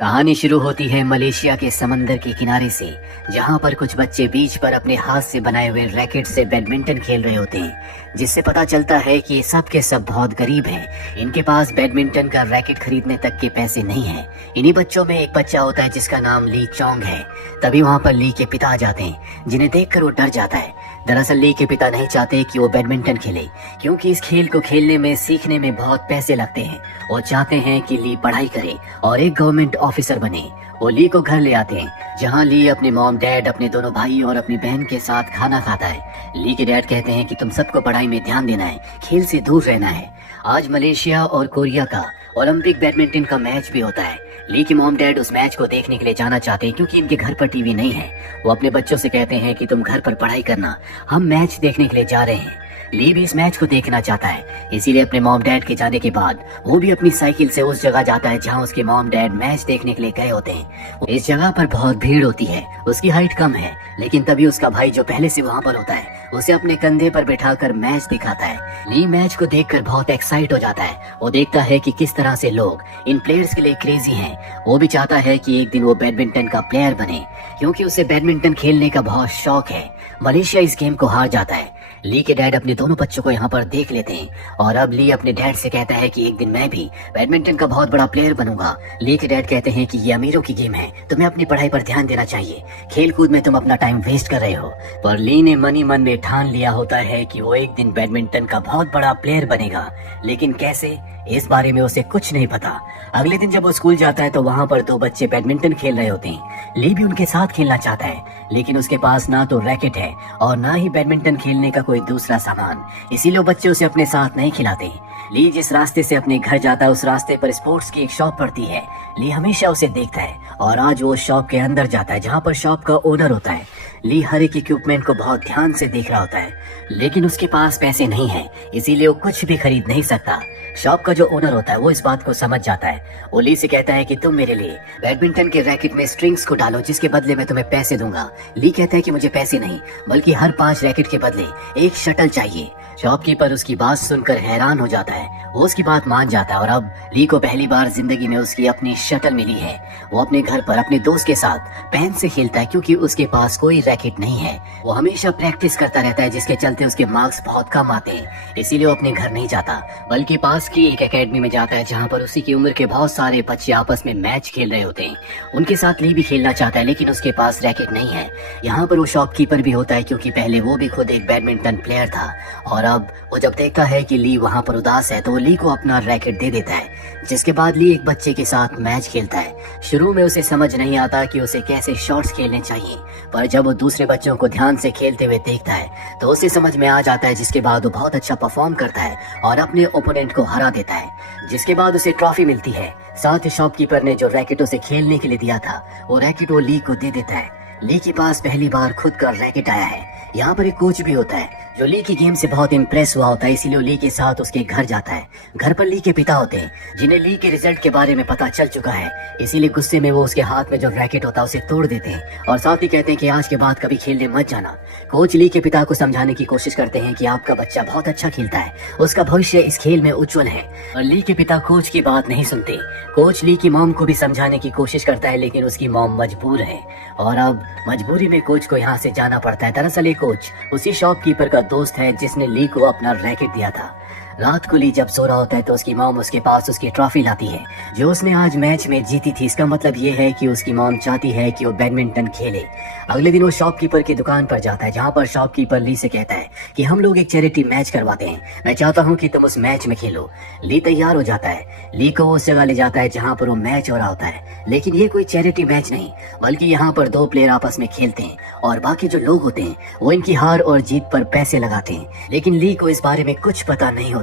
कहानी शुरू होती है मलेशिया के समंदर के किनारे से, जहां पर कुछ बच्चे बीच पर अपने हाथ से बनाए हुए रैकेट से बैडमिंटन खेल रहे होते हैं, जिससे पता चलता है कि ये सब के सब बहुत गरीब हैं। इनके पास बैडमिंटन का रैकेट खरीदने तक के पैसे नहीं हैं। इन्हीं बच्चों में एक बच्चा होता है जिसका नाम ली चोंग है। तभी वहां पर ली के पिता आ जाते हैं, जिन्हें देखकर वो डर जाता है। दरअसल ली के पिता नहीं चाहते कि वो बैडमिंटन खेले, क्योंकि इस खेल को खेलने में सीखने में बहुत पैसे लगते हैं। वो चाहते हैं कि ली पढ़ाई करे और एक गवर्नमेंट ऑफिसर बने। वो ली को घर ले आते हैं, जहां ली अपने मॉम डैड, अपने दोनों भाई और अपनी बहन के साथ खाना खाता है। ली के डैड कहते हैं कि तुम सबको पढ़ाई में ध्यान देना है, खेल से दूर रहना है। आज मलेशिया और कोरिया का ओलंपिक बैडमिंटन का मैच भी होता है। ली की मॉम डैड उस मैच को देखने के लिए जाना चाहते हैं, क्योंकि इनके घर पर टीवी नहीं है। वो अपने बच्चों से कहते हैं कि तुम घर पर पढ़ाई करना, हम मैच देखने के लिए जा रहे हैं। ली भी इस मैच को देखना चाहता है, इसीलिए अपने मॉम डैड के जाने के बाद वो भी अपनी साइकिल से उस जगह जाता है जहां उसके मॉम डैड मैच देखने के लिए गए होते हैं। इस जगह पर बहुत भीड़ होती है। उसकी हाइट कम है, लेकिन तभी उसका भाई जो पहले से वहां पर होता है उसे अपने कंधे पर बैठाकर मैच दिखाता है। ली मैच को देखकर बहुत एक्साइट हो जाता है। वो देखता है कि किस तरह से लोग इन प्लेयर्स के लिए क्रेजी हैं। वो भी चाहता है कि एक दिन वो बैडमिंटन का प्लेयर बने, क्योंकि उसे बैडमिंटन खेलने का बहुत शौक है। मलेशिया इस गेम को हार जाता है। ली के डैड अपने दोनों बच्चों को यहाँ पर देख लेते हैं और अब ली अपने डैड से कहता है कि एक दिन मैं भी बैडमिंटन का बहुत बड़ा प्लेयर बनूंगा। ली के डैड कहते हैं कि ये अमीरों की गेम है, तुम्हें अपनी पढ़ाई पर ध्यान देना चाहिए, खेल कूद में तुम अपना टाइम वेस्ट कर रहे हो। पर ली ने मन ही मन में ठान लिया होता है कि वो एक दिन बैडमिंटन का बहुत बड़ा प्लेयर बनेगा, लेकिन कैसे, इस बारे में उसे कुछ नहीं पता। अगले दिन जब वो स्कूल जाता है तो वहाँ पर दो बच्चे बैडमिंटन खेल रहे होते हैं। ली भी उनके साथ खेलना चाहता है, लेकिन उसके पास ना तो रैकेट है और ना ही बैडमिंटन खेलने का कोई दूसरा सामान, इसीलिए वो बच्चे उसे अपने साथ नहीं खिलाते। ली जिस रास्ते से अपने घर जाता है उस रास्ते पर स्पोर्ट्स की एक शॉप पड़ती है। ली हमेशा उसे देखता है और आज वो शॉप के अंदर जाता है, जहाँ पर शॉप का ओनर होता है। ली हर एक इक्विपमेंट को बहुत ध्यान से देख रहा होता है, लेकिन उसके पास पैसे नहीं है, इसीलिए वो कुछ भी खरीद नहीं सकता। शॉप का जो ओनर होता है वो इस बात को समझ जाता है। वो ली से कहता है कि तुम मेरे लिए बैडमिंटन के रैकेट में स्ट्रिंग्स को डालो, जिसके बदले में तुम्हें पैसे दूंगा। ली कहता है कि मुझे पैसे नहीं, बल्कि हर 5 रैकेट के बदले एक शटल चाहिए। शॉपकीपर उसकी बात सुनकर हैरान हो जाता है। वो उसकी बात मान जाता है और अब ली को पहली बार जिंदगी में उसकी अपनी शटल मिली है। वो अपने घर पर अपने दोस्त के साथ पेन से खेलता है, क्योंकि उसके पास कोई रैकेट नहीं है। वो हमेशा प्रैक्टिस करता रहता है, जिसके चलते उसके मार्क्स बहुत कम आते हैं। इसीलिए वो अपने घर नहीं जाता, बल्कि पास की एक एकेडमी में जाता है, जहाँ पर उसी की उम्र के बहुत सारे बच्चे आपस में मैच खेल रहे होते हैं। उनके साथ ली भी खेलना चाहता है, लेकिन उसके पास रैकेट नहीं है। यहाँ पर वो शॉपकीपर भी होता है, क्योंकि पहले वो भी खुद एक बैडमिंटन प्लेयर था। और अब वो जब देखता है कि ली वहाँ पर उदास है तो वो ली को अपना रैकेट दे देता है, जिसके बाद ली एक बच्चे के साथ मैच खेलता है। शुरू में उसे समझ नहीं आता कि उसे कैसे शॉट्स खेलने चाहिए, पर जब वो दूसरे बच्चों को ध्यान से खेलते हुए देखता है तो उसे समझ में आ जाता है, जिसके बाद वो बहुत अच्छा परफॉर्म करता है और अपने ओपोनेंट को हरा देता है, जिसके बाद उसे ट्रॉफी मिलती है। साथ ही शॉपकीपर ने जो रैकेट उसे खेलने के लिए दिया था वो रैकेट वो ली को दे देता है। ली के पास पहली बार खुद का रैकेट आया है। यहाँ पर एक कोच भी होता है जो ली की गेम से बहुत इम्प्रेस हुआ होता है, इसीलिए ली के साथ उसके घर जाता है। घर पर ली के पिता होते हैं, जिन्हें ली के रिजल्ट के बारे में पता चल चुका है, इसीलिए गुस्से में वो उसके हाथ में जो रैकेट होता है उसे तोड़ देते हैं और साथ ही कहते हैं कि आज के बाद कभी खेलने मत जाना। कोच ली के पिता को समझाने की कोशिश करते हैं कि आपका बच्चा बहुत अच्छा खेलता है, उसका भविष्य इस खेल में उज्जवल है, और ली के पिता कोच की बात नहीं सुनते। कोच ली की मॉम को भी समझाने की कोशिश करता है, लेकिन उसकी मॉम मजबूर है और अब मजबूरी में कोच को यहाँ से जाना पड़ता है। दरअसल ये कोच उसी शॉपकीपर का दोस्त है जिसने ली को अपना रैकेट दिया था। रात को ली जब सो रहा होता है तो उसकी मॉम उसके पास उसकी ट्रॉफी लाती है, जो उसने आज मैच में जीती थी। इसका मतलब ये है कि उसकी मॉम चाहती है कि वो बैडमिंटन खेले। अगले दिन वो शॉपकीपर की दुकान पर जाता है, जहाँ पर शॉपकीपर ली से कहता है कि हम लोग एक चैरिटी मैच करवाते हैं, मैं चाहता हूँ कि तुम उस मैच में खेलो। ली तैयार हो जाता है। ली को उस जगह ले जाता है जहाँ पर वो मैच हो रहा होता है, लेकिन ये कोई चैरिटी मैच नहीं, बल्कि यहाँ पर 2 प्लेयर आपस में खेलते हैं और बाकी जो लोग होते हैं वो इनकी हार और जीत पर पैसे लगाते हैं। लेकिन ली को इस बारे में कुछ पता नहीं होता।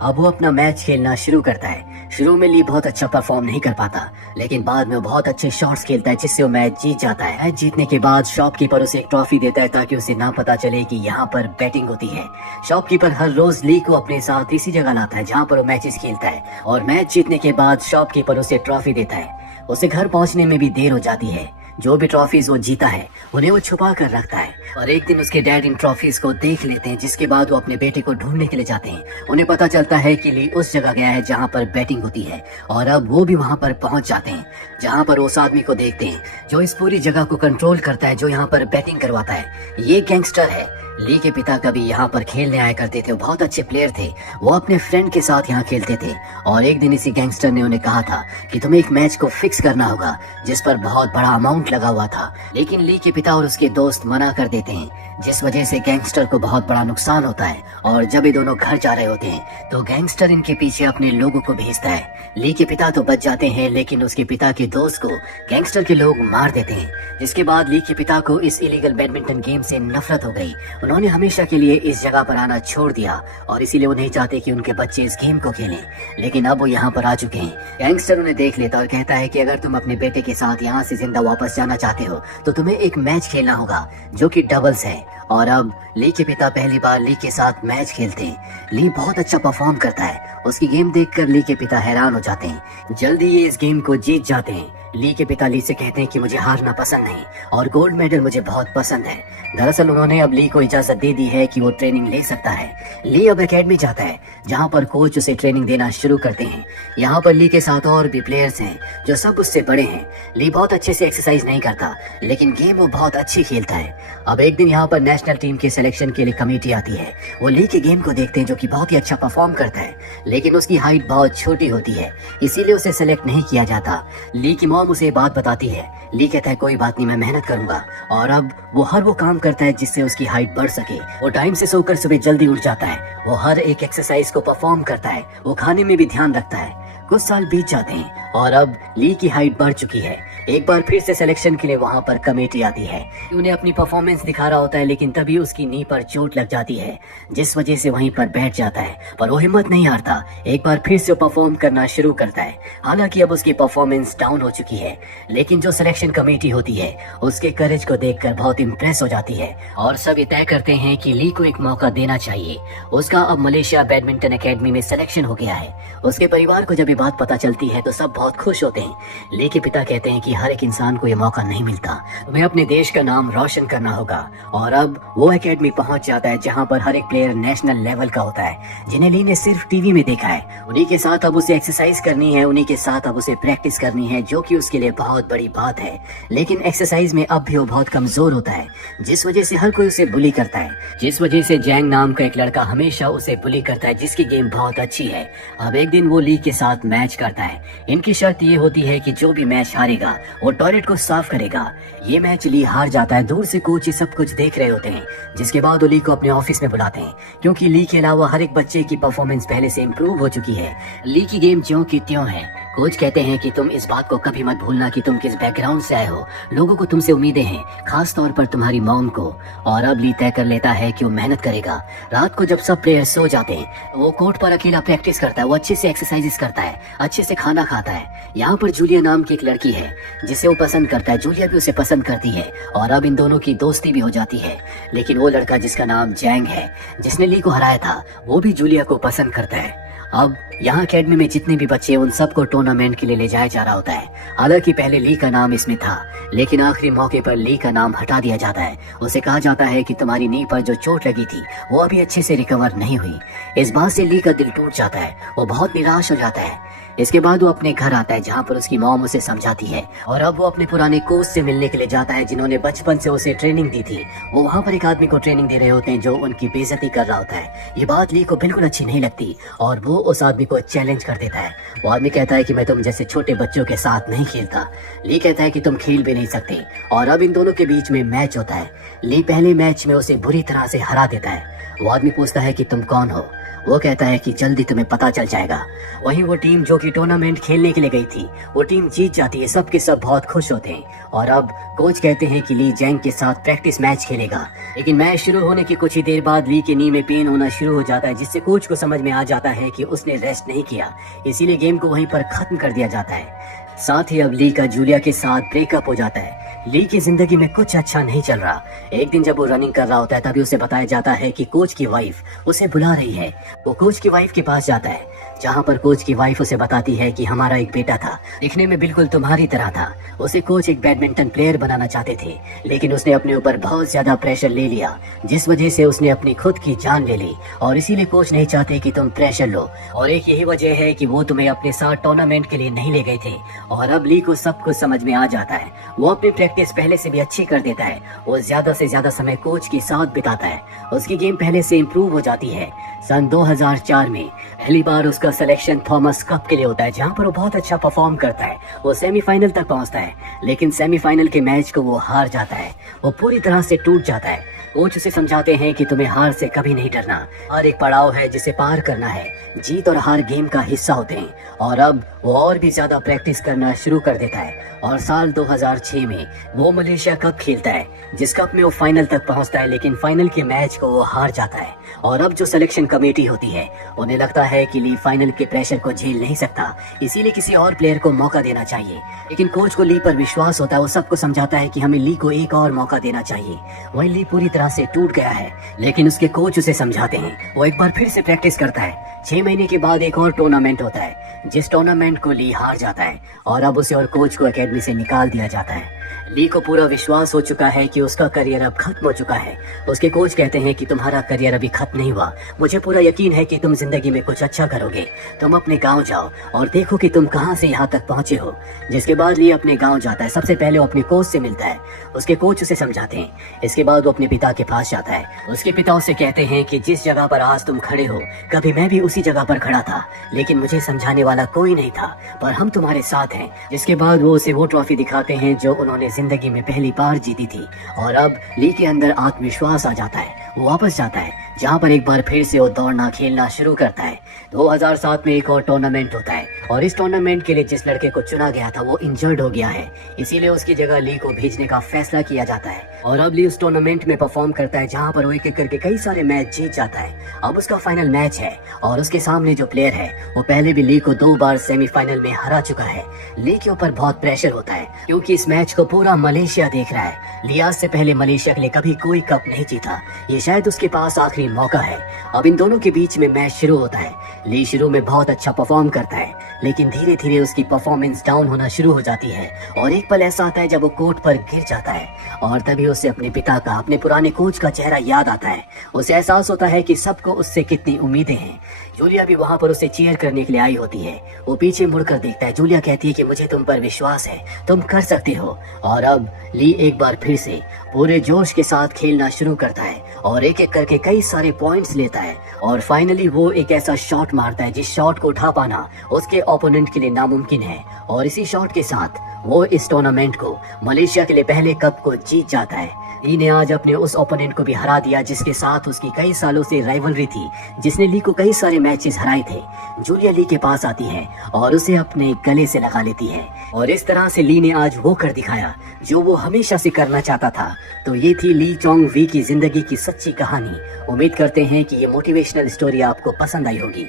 अब वो अपना मैच खेलना शुरू करता है। शुरू में ली बहुत अच्छा परफॉर्म नहीं कर पाता, लेकिन बाद में वो बहुत अच्छे शॉट्स खेलता है, जिससे वो मैच जीत जाता है। मैच जीतने के बाद शॉपकीपर उसे एक ट्रॉफी देता है, ताकि उसे ना पता चले कि यहाँ पर बैटिंग होती है। शॉपकीपर हर रोज ली को अपने साथ इसी जगह लाता है जहाँ पर वो मैचेस खेलता है, और मैच जीतने के बाद शॉपकीपर उसे ट्रॉफी देता है। उसे घर पहुँचने में भी देर हो जाती है, जो भी ट्रॉफीज वो जीता है उन्हें वो छुपा कर रखता है। और एक दिन उसके डैड इन ट्रॉफीज को देख लेते हैं, जिसके बाद वो अपने बेटे को ढूंढने के लिए जाते हैं। उन्हें पता चलता है कि ली उस जगह गया है जहाँ पर बैटिंग होती है, और अब वो भी वहाँ पर पहुँच जाते हैं जहाँ पर उस आदमी को देखते हैं जो इस पूरी जगह को कंट्रोल करता है, जो यहाँ पर बैटिंग करवाता है। ये गैंगस्टर है। ली के पिता कभी यहाँ पर खेलने आया करते थे, वो बहुत अच्छे प्लेयर थे। वो अपने फ्रेंड के साथ यहाँ खेलते थे, और एक दिन इसी गैंगस्टर ने उन्हें कहा था कि तुम्हें एक मैच को फिक्स करना होगा जिस पर बहुत बड़ा अमाउंट लगा हुआ था। लेकिन ली के पिता और उसके दोस्त मना कर देते हैं, जिस वजह से गैंगस्टर को बहुत बड़ा नुकसान होता है। और जब ये दोनों घर जा रहे होते हैं तो गैंगस्टर इनके पीछे अपने लोगों को भेजता है। ली के पिता तो बच जाते हैं, लेकिन उसके पिता के दोस्त को गैंगस्टर के लोग मार देते हैं। जिसके बाद ली के पिता को इस इलीगल बैडमिंटन गेम से नफरत हो गई। उन्होंने हमेशा के लिए इस जगह पर आना छोड़ दिया, और इसीलिए वो नहीं चाहते कि उनके बच्चे इस गेम को खेलें। लेकिन अब वो यहाँ पर आ चुके हैं। गैंगस्टर उन्हें देख लेता और कहता है कि अगर तुम अपने बेटे के साथ यहाँ से जिंदा वापस जाना चाहते हो तो तुम्हें एक मैच खेलना होगा जो कि डबल्स है। और अब ली के पिता पहली बार ली के साथ मैच खेलते हैं। ली बहुत अच्छा परफॉर्म करता है। उसकी गेम देखकर ली के पिता हैरान हो जाते हैं। जल्दी ये इस गेम को जीत जाते हैं। ली के पिता ली से कहते हैं कि मुझे हारना पसंद नहीं और गोल्ड मेडल मुझे बहुत पसंद है। दरअसल उन्होंने अब ली को इजाजत दे दी है कि वो ट्रेनिंग ले सकता है। ली अब एकेडमी जाता है जहाँ पर कोच उसे ट्रेनिंग देना शुरू करते हैं। यहाँ पर ली के साथ और भी प्लेयर्स हैं जो सब उससे बड़े हैं। ली बहुत अच्छे से एक्सरसाइज नहीं करता, लेकिन गेम वो बहुत अच्छी खेलता है। अब एक दिन यहाँ पर नेशनल टीम के सिलेक्शन के लिए कमेटी आती है। वो ली के गेम को देखते हैं जो कि बहुत ही अच्छा परफॉर्म करता है, लेकिन उसकी हाइट बहुत छोटी होती है, इसीलिए उसे सेलेक्ट नहीं किया जाता। ली की मॉम उसे बात बताती है। ली कहता है कोई बात नहीं, मैं मेहनत करूंगा। और अब वो हर वो काम करता है जिससे उसकी हाइट बढ़ सके। वो टाइम से सोकर सुबह जल्दी उठ जाता है। वो हर एक एक्सरसाइज को परफॉर्म करता है। वो खाने में भी ध्यान रखता है। कुछ साल बीत जाते हैं और अब ली की हाइट बढ़ चुकी है। एक बार फिर से सिलेक्शन के लिए वहाँ पर कमेटी आती है। उन्हें अपनी परफॉर्मेंस दिखा रहा होता है, लेकिन तभी उसकी नी पर चोट लग जाती है, जिस वजह से वहीं पर बैठ जाता है। पर वो हिम्मत नहीं हारता। एक बार फिर से परफॉर्म करना शुरू करता है। हालांकि अब उसकी परफॉर्मेंस डाउन हो चुकी है, लेकिन जो सिलेक्शन कमेटी होती है उसके करेज को देखकर बहुत इम्प्रेस हो जाती है और सब ये तय करते हैं कि ली को एक मौका देना चाहिए। उसका अब मलेशिया बैडमिंटन एकेडमी में सिलेक्शन हो गया है। उसके परिवार को जब ये बात पता चलती है तो सब बहुत खुश होते हैं। ली के पिता कहते हैं कि हर एक इंसान को ये मौका नहीं मिलता, तुम्हें अपने देश का नाम रोशन करना होगा। और अब वो एकेडमी पहुंच जाता है जहां पर हर एक प्लेयर नेशनल लेवल का होता है, जिन्हें ली ने सिर्फ टीवी में देखा है। उन्हीं के साथ अब उसे एक्सरसाइज करनी है, उन्हीं के साथ अब उसे प्रैक्टिस करनी है, जो कि उसके लिए बहुत बड़ी बात है। लेकिन एक्सरसाइज में अब भी वो बहुत कमजोर होता है, जिस वजह से हर कोई उसे बुली करता है। जिस वजह से जैंग नाम का एक लड़का हमेशा उसे बुली करता है, जिसकी गेम बहुत अच्छी है। अब एक दिन वो ली के साथ मैच करता है। इनकी शर्त ये होती है कि जो भी मैच हारेगा वो टॉयलेट को साफ करेगा। ये मैच ली हार जाता है। दूर से कोच ये सब कुछ देख रहे होते हैं, जिसके बाद वो ली को अपने ऑफिस में बुलाते हैं, क्योंकि ली के अलावा हर एक बच्चे की परफॉर्मेंस पहले से इम्प्रूव हो चुकी है। ली की गेम ज्यों की त्यों है। कोच कहते हैं कि तुम इस बात को कभी मत भूलना कि तुम किस बैकग्राउंड से आए हो। लोगों को तुमसे उम्मीदें हैं, खास तौर पर तुम्हारी मॉम को। और अब ली तय कर लेता है कि वो मेहनत करेगा। रात को जब सब प्लेयर सो जाते हैं वो कोर्ट पर अकेला प्रैक्टिस करता है। वो अच्छे से एक्सरसाइजेस करता है, अच्छे से खाना खाता है। यहाँ पर जूलिया नाम की एक लड़की है जिसे वो पसंद करता है। जूलिया भी उसे पसंद करती है और अब इन दोनों की दोस्ती भी हो जाती है। लेकिन वो लड़का जिसका नाम जैंग है, जिसने ली को हराया था, वो भी जूलिया को पसंद करता है। अब यहाँ अकेडमी में जितने भी बच्चे उन सबको टूर्नामेंट के लिए ले जाया जा रहा होता है। हालांकि पहले ली का नाम इसमें था, लेकिन आखिरी मौके पर ली का नाम हटा दिया जाता है। उसे कहा जाता है कि तुम्हारी नी पर जो चोट लगी थी वो अभी अच्छे से रिकवर नहीं हुई। इस बात से ली का दिल टूट जाता है। वो बहुत निराश हो जाता है। इसके बाद वो अपने घर आता है जहाँ पर उसकी मॉम उसे समझाती है, और अब वो अपने पुराने कोच से मिलने के लिए जाता है जिन्होंने बचपन से उसे ट्रेनिंग दी थी। वो वहाँ पर एक आदमी को ट्रेनिंग दे रहे होते हैं जो उनकी बेइज्जती कर रहा होता है। ये बात ली को बिल्कुल अच्छी नहीं लगती और वो उस आदमी को चैलेंज कर देता है। वो आदमी कहता है कि मैं तुम जैसे छोटे बच्चों के साथ नहीं खेलता। ली कहता है कि तुम खेल भी नहीं सकते। और अब इन दोनों के बीच में मैच होता है। ली पहले मैच में उसे बुरी तरह से हरा देता है। वो आदमी पूछता है कि तुम कौन हो। वो कहता है कि जल्दी तुम्हें पता चल जाएगा। वहीं वो टीम जो कि टूर्नामेंट खेलने के लिए गई थी, वो टीम जीत जाती है। सब के सब बहुत खुश होते हैं और अब कोच कहते हैं कि ली जैंग के साथ प्रैक्टिस मैच खेलेगा। लेकिन मैच शुरू होने की कुछ ही देर बाद ली के नी में पेन होना शुरू हो जाता है, जिससे कोच को समझ में आ जाता है कि उसने रेस्ट नहीं किया, इसीलिए गेम को वहीं पर खत्म कर दिया जाता है। साथ ही अब ली का जूलिया के साथ ब्रेकअप हो जाता है। ली की जिंदगी में कुछ अच्छा नहीं चल रहा। एक दिन जब वो रनिंग कर रहा होता है तभी उसे बताया जाता है कि कोच की वाइफ उसे बुला रही है। वो कोच की वाइफ के पास जाता है। जहाँ पर कोच की वाइफ उसे बताती है कि हमारा एक बेटा था, दिखने में बिल्कुल तुम्हारी तरह था। उसे कोच एक बैडमिंटन प्लेयर बनाना चाहते थे, लेकिन उसने अपने ऊपर बहुत ज्यादा प्रेशर ले लिया, जिस वजह से उसने अपनी खुद की जान ले ली। और इसीलिए कोच नहीं चाहते कि तुम प्रेशर लो, और एक यही वजह है कि वो तुम्हें अपने साथ टूर्नामेंट के लिए नहीं ले गए थे। और अब ली को सब कुछ समझ में आ जाता है। वो अपनी प्रैक्टिस पहले से भी अच्छी कर देता है। वो ज्यादा से ज्यादा समय कोच के साथ बिताता है। उसकी गेम पहले से इम्प्रूव हो जाती है। सन 2004 में पहली बार उसका सिलेक्शन थॉमस कप के लिए होता है, जहाँ पर वो बहुत अच्छा परफॉर्म करता है। वो सेमीफाइनल तक पहुंचता है, लेकिन सेमीफाइनल के मैच को वो हार जाता है। वो पूरी तरह से टूट जाता है। कोच उसे समझाते हैं कि तुम्हें हार से कभी नहीं डरना, हर एक पड़ाव है जिसे पार करना है। जीत और हार गेम का हिस्सा होते हैं। और अब वो और भी ज्यादा प्रैक्टिस करना शुरू कर देता है। और साल 2006 में वो मलेशिया कप खेलता है, जिस कप में वो फाइनल तक पहुंचता है, लेकिन फाइनल के मैच को वो हार जाता है। और अब जो सिलेक्शन कमेटी होती है, उन्हें लगता है कि ली फाइनल के प्रेशर को झेल नहीं सकता, इसीलिए किसी और प्लेयर को मौका देना चाहिए। लेकिन कोच को ली पर विश्वास होता है। वो सबको समझाता है कि हमें ली को एक और मौका देना चाहिए। वही ली पूरी तरह से टूट गया है, लेकिन उसके कोच उसे समझाते हैं। वो एक बार फिर से प्रैक्टिस करता है। 6 महीने के बाद एक और टूर्नामेंट होता है, जिस टूर्नामेंट को ली हार जाता है, और अब उसे और कोच को एकेडमी से निकाल दिया जाता है। ली को पूरा विश्वास हो चुका है कि उसका करियर अब खत्म हो चुका है। उसके कोच कहते हैं कि तुम्हारा करियर अभी खत्म नहीं हुआ, मुझे पूरा यकीन है कि तुम जिंदगी में कुछ अच्छा करोगे। तुम अपने गांव जाओ और देखो कि तुम कहां से यहां तक पहुंचे हो। जिसके बाद ली अपने गांव जाता है। सबसे पहले वो अपने कोच से मिलता है। उसके कोच उसे समझाते हैं। इसके बाद वो अपने पिता के पास जाता है। उसके पिता उसे कहते हैं कि जिस जगह पर आज तुम खड़े हो, कभी मैं भी उसी जगह पर खड़ा था, लेकिन मुझे समझाने वाला कोई नहीं था, पर हम तुम्हारे साथ हैं। जिसके बाद वो उसे वो ट्रॉफी दिखाते हैं जो उन्होंने जिंदगी में पहली बार जीती थी। और अब ली के अंदर आत्मविश्वास आ जाता है। वो वापस जाता है, जहाँ पर एक बार फिर से वो दौड़ना खेलना शुरू करता है। 2007 में एक और टूर्नामेंट होता है, और इस टूर्नामेंट के लिए जिस लड़के को चुना गया था वो इंजर्ड हो गया है, इसीलिए उसकी जगह ली को भेजने का फैसला किया जाता है। और अब ली उस टूर्नामेंट में परफॉर्म करता है, जहाँ पर वो एक एक करके कई सारे मैच जीत जाता है। अब उसका फाइनल मैच है, और उसके सामने जो प्लेयर है वो पहले भी ली को 2 बार सेमीफाइनल में हरा चुका है। ली के ऊपर बहुत प्रेशर होता है, क्योंकि इस मैच को पूरा मलेशिया देख रहा है। ली आज से पहले मलेशिया के लिए कभी कोई कप नहीं जीता, ये शायद उसके पास आखिरी मौका है। अब इन दोनों के बीच में मैच शुरू होता है। ली शुरू में बहुत अच्छा परफॉर्म करता है, लेकिन धीरे धीरे उसकी परफॉर्मेंस डाउन होना शुरू हो जाती है। और एक पल ऐसा आता है जब वो कोर्ट पर गिर जाता है, और तभी उसे अपने पिता का, अपने पुराने कोच का चेहरा याद आता है। उसे एहसास होता है कि सबको उससे कितनी उम्मीदें हैं। जूलिया भी वहाँ पर उसे चीयर करने के लिए आई होती है। वो पीछे मुड़कर देखता है। जूलिया कहती है कि मुझे तुम पर विश्वास है, तुम कर सकते हो। और अब ली एक बार फिर से पूरे जोश के साथ खेलना शुरू करता है, और एक एक करके कई सारे पॉइंट्स लेता है। और फाइनली वो एक ऐसा शॉट मारता है जिस शॉट को उठा पाना उसके ओपोनेंट के लिए नामुमकिन है। और इसी शॉट के साथ वो इस टूर्नामेंट को, मलेशिया के लिए पहले कप को जीत जाता है। ली ने आज अपने उस ओपोनेंट को भी हरा दिया जिसके साथ उसकी कई सालों से राइवलरी थी, जिसने ली को कई सारे मैचेस हराए थे। जूलिया ली के पास आती है और उसे अपने गले से लगा लेती है, और इस तरह से ली ने आज वो कर दिखाया जो वो हमेशा से करना चाहता था। तो ये थी ली चोंग वी की जिंदगी की सच्ची कहानी। उम्मीद करते हैं कि ये मोटिवेशनल स्टोरी आपको पसंद आई होगी।